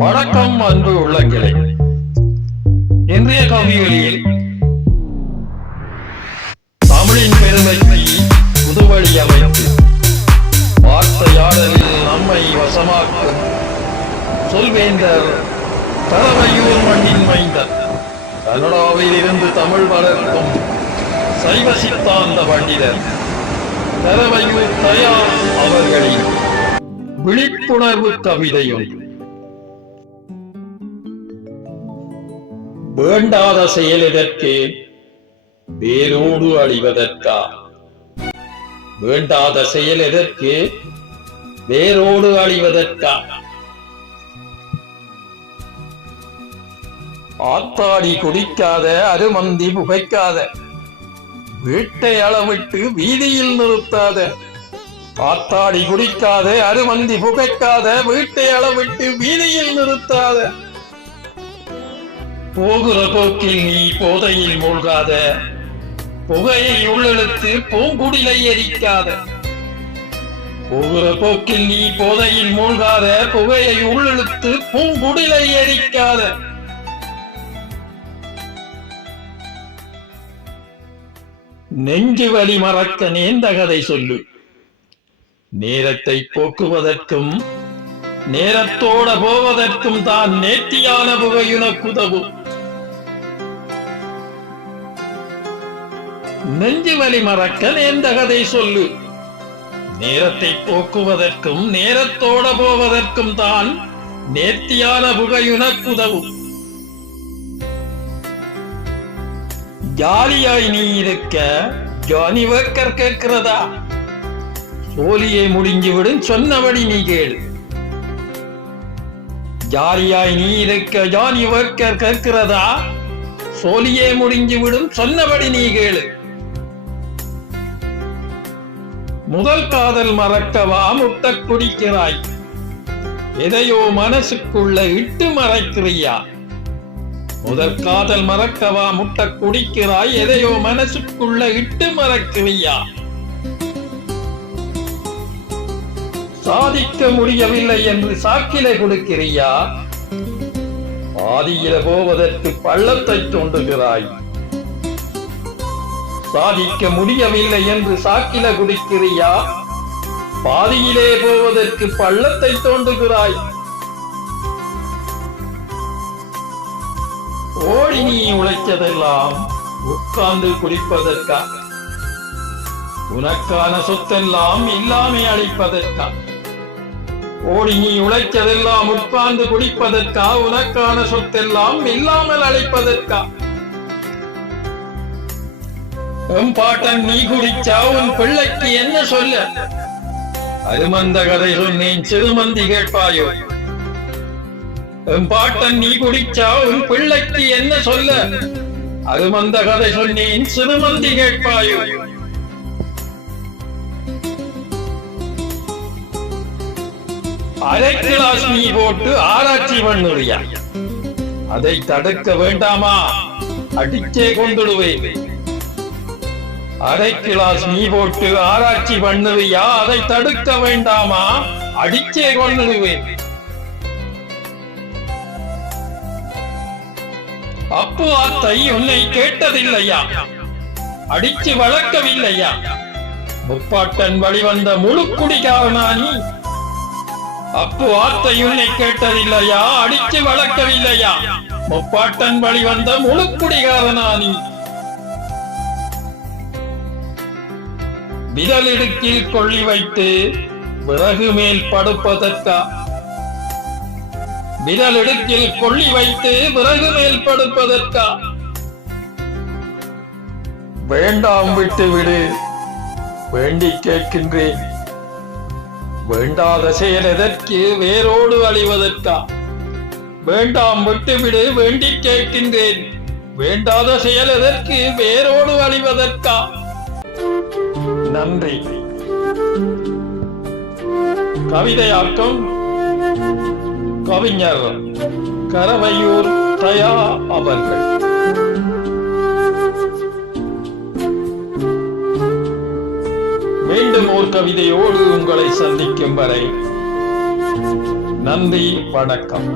வணக்கம் அன்பு உள்ளங்களே. இன்றைய கவிகளில் தமிழின் பெருமைக்கு புதுவழி அமைத்து வார்த்தையாடலில் நம்மை வசமாக்கும் சொல்வேந்தர் தரவையூர் மண்ணின் மைந்தர் கனடாவில் இருந்து தமிழ் வளர்க்கும் சைவ சித்தாந்த பண்டிதர் தலவையூர் தயார் அவர்களின் விழிப்புணர்வு கவிதையொன்று வேண்டாத செயல் எதற்கு வேரோடு அழிவதற்கா? வேண்டாத செயல் எதற்கு வேரோடு அழிவதற்கா? ஆத்தாடி குடிக்காத அருமந்தி புகைக்காத வீட்டை அளவிட்டு வீதியில் நிறுத்தாத ஆத்தாடி குடிக்காத அருமந்தி புகைக்காத வீட்டை அளவிட்டு வீதியில் நிறுத்தாத போகிற போக்கில் நீ போதையில் மூழ்காத. புகையை உள்ளெழுத்து பூங்குடிலை எரிக்காத. போகிற போக்கில் நீ போதையில் மூழ்காத. புகையை உள்ளெழுத்து பூங்குடிலை எரிக்காத. நெஞ்சு வலி மறக்க நேர்ந்த கதை சொல்லு. நேரத்தை போக்குவதற்கும் நேரத்தோட போவதற்கும் தான் நேர்த்தியான புகையுனக்குதவும் நெஞ்சு வலி மறக்க நேர்ந்த கதை சொல்லு. நேரத்தை போக்குவதற்கும் நேரத்தோட போவதற்கும் தான் நேர்த்தியான புகையுனக்குதவும் ஜாலியாய் நீ இருக்க ஜானி வேக்கர் கேட்கிறதா? சோலியை முடிஞ்சு விடும் சொன்னபடி நீ கேளு. ஜாலியாய் நீ இருக்க ஜானி வேக்கர் கேட்கிறதா? சோலியே முடிஞ்சு விடும் சொன்னபடி நீ கேளு. முதல் காதல் மறக்கவா முட்ட குடிக்கிறாய்? எதையோ மனசுக்குள்ள இட்டு மறைக்கிறியா? முதல் காதல் மறக்கவா முட்ட குடிக்கிறாய்? எதையோ மனசுக்குள்ள இட்டு மறக்கிறியா? சாதிக்க முடியவில்லை என்று சாக்கிலை கொடுக்கிறியா? பாதியில போவதற்கு பள்ளத்தை தோண்டுகிறாய். சாதிக்க முடியவில்லை என்று சாக்கில குடிக்கிறியா? பாதியிலே போவதற்கு பள்ளத்தை தோண்டுகிறாய். ஓடி நீ உழைச்சதெல்லாம் உட்கார்ந்து குடிப்பதற்கா உனக்கான சொத்தெல்லாம் இல்லாமை அளிப்பதற்கா ஓடி நீ உழைச்சதெல்லாம் உட்கார்ந்து குடிப்பதற்கா உனக்கான சொத்தெல்லாம் இல்லாமல் அழைப்பதற்கா எம் பாட்டன் நீ குடிச்சா உன் பிள்ளைக்கு என்ன சொல்ல? அருமந்த கதை சொன்னேன் சிறுமந்தி கேட்பாயோ? என் பாட்டன் நீ குடிச்சா உன் பிள்ளைக்கு என்ன சொல்ல? அருமந்த கதை சொன்னேன் சிறுமந்தி கேட்பாயோ? அரை கிளாஸ் நீ போட்டு ஆராய்ச்சி பண்ணுறியா? அதை தடுக்க வேண்டாமா? அடிச்சே கொண்டுடுவேன். அரை கிளாஸ் நீ போட்டு ஆராய்ச்சி பண்ணுவியா அதை தடுக்க வேண்டாமா? அடிச்சே கொண்டுடுவேன் அப்பு அத்தை உன்னை கேட்டதில்லையா? அடிச்சு வளர்க்கவில்லையா? முப்பாட்டன் வழிவந்த முழு குடிகாரனா நீ? அப்பு ஆத்தை உன்னை கேட்டதில்லையா? அடிச்சு வளர்க்கவில்லையா? முப்பாட்டன் வழிவந்த முழு குடிகாரனா நீ? விரலிடுக்கில் கொள்ளி வைத்து விறகு மேல் படுப்பதற்கா? விரலிடுக்கில் கொள்ளி வைத்து விறகு மேல் படுப்பதற்கா? வேண்டாம் விட்டு விடு வேண்டி கேட்கின்றேன். வேண்டாத செயல் எதற்கு வேரோடு அழிவதற்கா? வேண்டாம் விட்டு விடு வேண்டி கேட்கின்றேன். வேண்டாத செயல் எதற்கு வேரோடு அழிவதற்கா? நன்றி. கவிதையாக்கம் கவிஞர் கரவையூர் தயா அவர்கள். மீண்டும் ஒரு கவிதையோடு உங்களை சந்திக்கும் வரை நன்றி வணக்கம்.